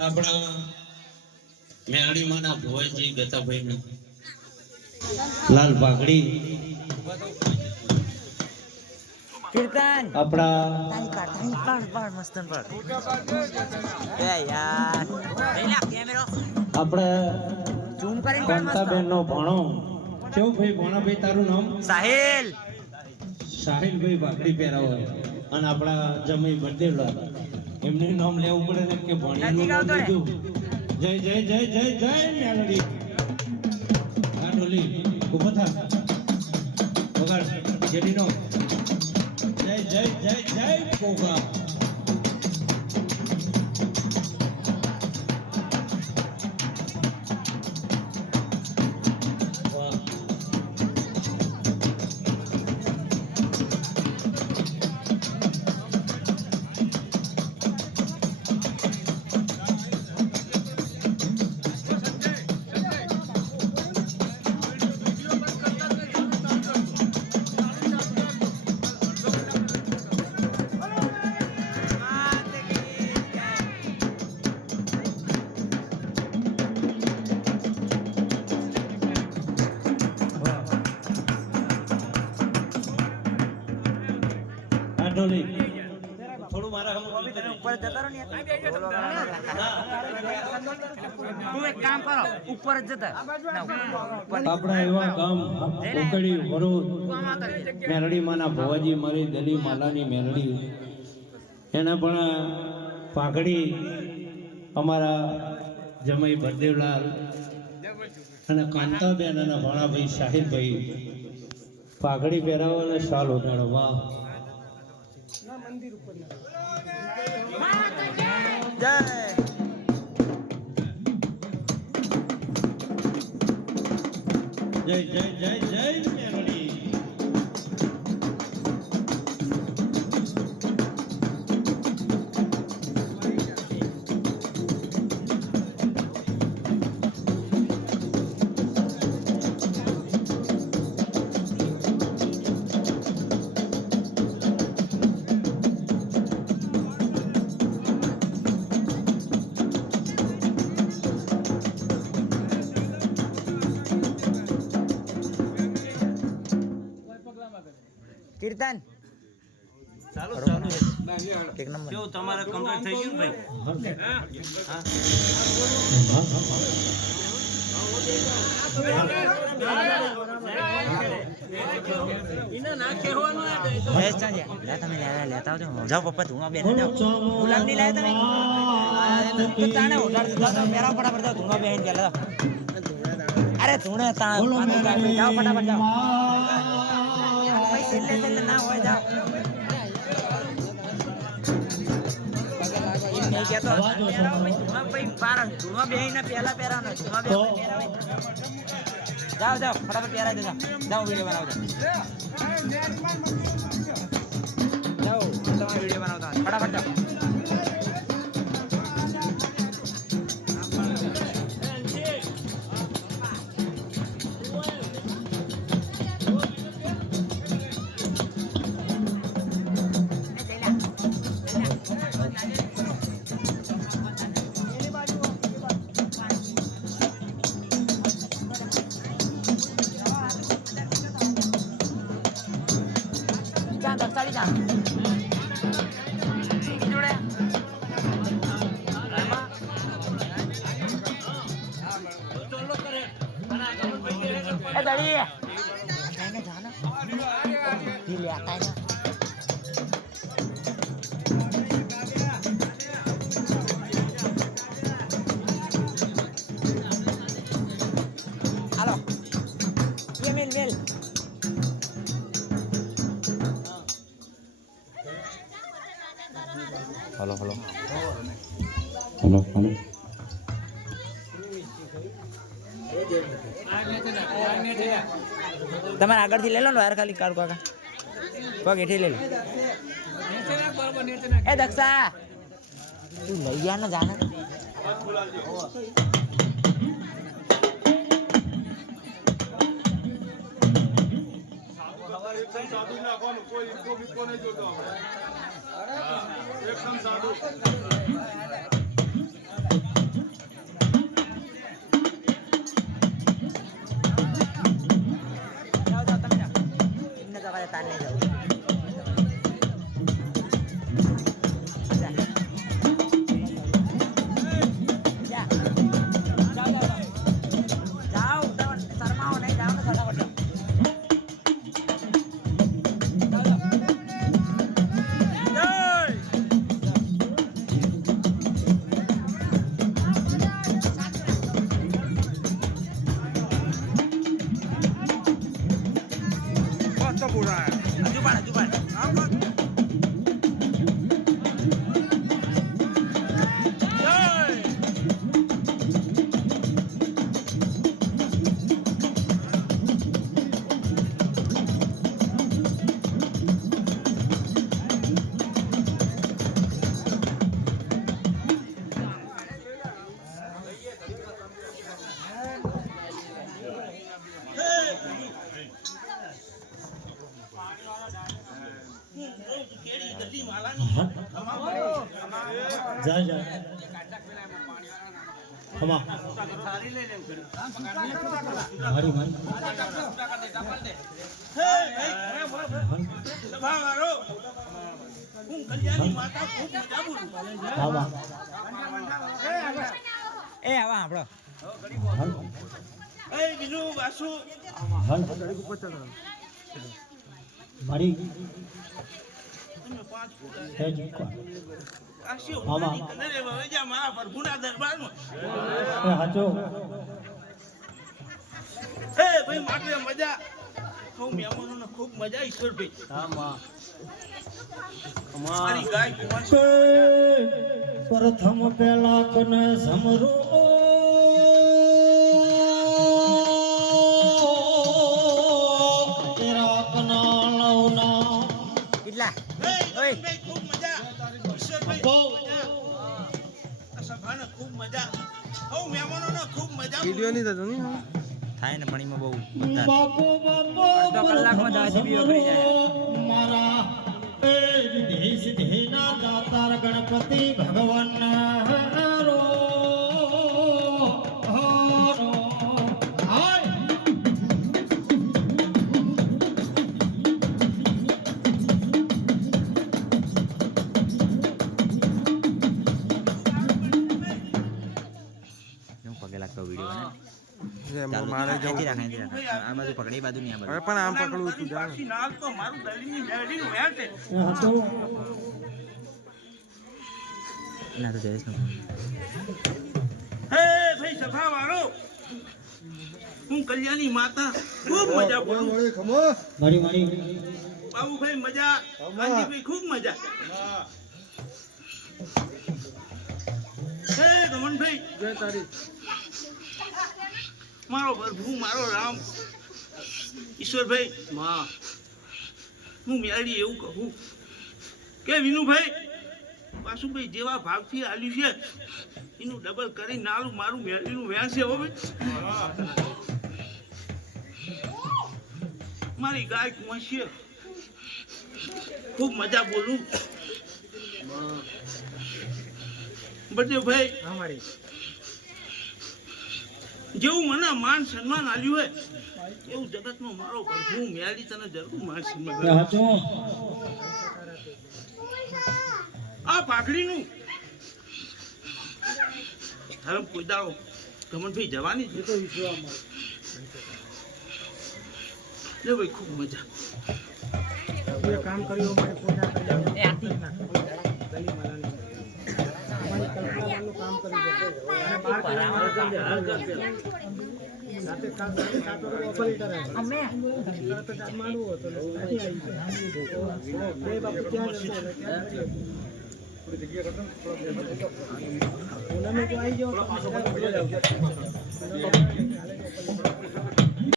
આપણા મેરડીમાંના ભુવાજી ગતાભાઈ લાલ પાઘડી કીર્તન આપણા તારી કાઢ મસ્તન પર એ યાર લેલા કેમેરો આપણે ઝૂમ કરીને કાઢ મસ્ત કાંતાબેન નો ભણો કેવું ભાઈ ભણાભાઈ તારું નામ સાહિલભાઈ પાઘડી પહેરાવો અને આપણા જમાઈ બર્થડે એમને નામ લેવું પડે ને કે ભણ્યાનું નામ લીધું જય જય જય જય જય મેલડી આ ડોલી ઉભો થા વગાડ જેડીનો જય જય જય જય કોકા થોડું મારા ઉપર જતા રહો ને તું એક કામ કરો ઉપર જ જતા આપણા એવા ગામ ઉકડી ભરૂચ મેરડી માના ભવાજી મારી દલી માલાની મેરડી એને પણ પાઘડી અમારા જમાઈ ભરદેવલાલ અને કાંતાબેન અને ભણાભાઈ સાહિલભાઈ પાઘડી પહેરાવો અને શાલ ઉડાડો વાહ મંદિર ઉપર જય જય જય જય જય મેરડી કીર્તન ચાલો ચાલો એક નંબર કેવું તમારે કમ્પ્લીટ થઈ ગયું ભાઈ લેતા આવજો જાઓ પપ્પા ધુમા બેન ગુલાબ ની લાયા તમે તો તાણે ઉડાડ દીધા તો મેરા ફટાફટ જાઓ ધુમા બેન ગયા અરે ધુણે જાઓ ફટાફટ જાઓ છેલ્લે ના હોય જાઓ નહીં કહેતો ધુમા બેહીને પહેલા પહેરાનો ધુમા બે જાઓ જાઓ ફટાફટ પહેરાવી દો જાઓ વિડીયો બનાવજો જાઓ તમારે વિડીયો બનાવતા ફટાફટ જાઓ हेलो हेलो તમારે આગળથી લઈ લો ને વાયર ખાલી કાઢ કાકા પગ હેઠે લઈ લો એ દક્ષા તું લઈ ગયા ને જાને જાઓ જાઓ તમે જાઓ એમને તો તાર નહીં જાવ જા જા જાઓ જાઓ જાઓ તમે શરમાઓ નહીં જાઓ ને ફટાફટ જાઓ હજુ પણ જાય જાય ખમા મારી મારી એ આવા આપણો મારી ખૂબ મજા પ્રથમ પેલા કને સમરો તેરા કના લવના કેટલા ઓય ખૂબ મજા ઈશ્વરભાઈ બહુ સભાને ખૂબ મજા હો મહેમાનોને ખૂબ મજા થાય ને પણ એમાં બહુ બાપો બાપો અડધો કલાકમાં 10 GB વપરાઈ જાય મારા એ વિધેય સિદ્ધિના દાતાર ગણપતિ ભગવાન રો હાય હું પગે લાગતો વિડિયો ને મારે જવું આ બાજુ પકડી બાજુ નહીં આ બાજુ પણ આમ પકડવું તું જા પાછી નાલ તો મારું દલીની મેળીનું વેર છે હતો ના તો જઈશ હે ભાઈ સભા વાળો હું કલ્યાણી માતા ખૂબ મજા બોલું મારી મારી બાબુભાઈ મજા કાંતિભાઈ ખૂબ મજા હે ગમનભાઈ જય તારી મારો પ્રભુ મારો રામ ઈશ્વરભાઈ માં હું મેળી એવું કહું કે વિનુભાઈ વાસુભાઈ જેવા ભાવથી આલ્યું છે એનું ડબલ કરી નાલું મારું મેળીનું વ્યાસ છે હો ભાઈ મારી ગાય કુંવર છે ખૂબ મજા બોલું બળદેવભાઈ અમારી જેવું મને માન સન્માન આલ્યું હોય એવું જગતમાં મારો પ્રભુ મેળી તને જરૂર માન સન્માન હતો આ પાઘડીનું ધર્મ કોઈ દાડો ગમનભાઈ જવાની છે લે ભાઈ ખૂબ મજા કામ કર્યું અમારે પૂજા કરી એ આતી ગલી માલાની અમારી કલ્પનાનું કામ કરી દે અને 12 રાતે કામ કરી કાટો ઓપરેટર અમે તરત જ મારવું હતો નથી આવી બે બાપુ ક્યાં જશે થોડી જગ્યા કરતો ઓનામે તો આવી જાવ તમે સવારે ભૂલી જાવ